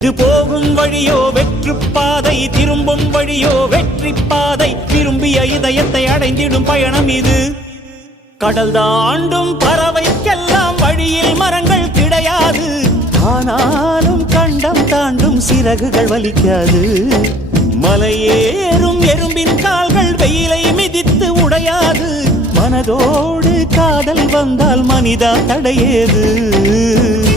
இது போகும் வழியோ வெற்று பாதை, திரும்பும் வழியோ வெற்றி பாதை. விரும்பிய இதயத்தை அடைந்திடும் பயணம் இது. கடல் தாண்டும் பறவைக்கெல்லாம் வழியில் மரங்கள் கிடையாது. ஆனாலும் கண்டம் தாண்டும் சிறகுகள் வலிக்காது. மலையேறும் எறும்பின் கால்கள் வெயிலை மிதித்து உடையாது. மனதோடு காதல் வந்தால் மனிதா தடையேது.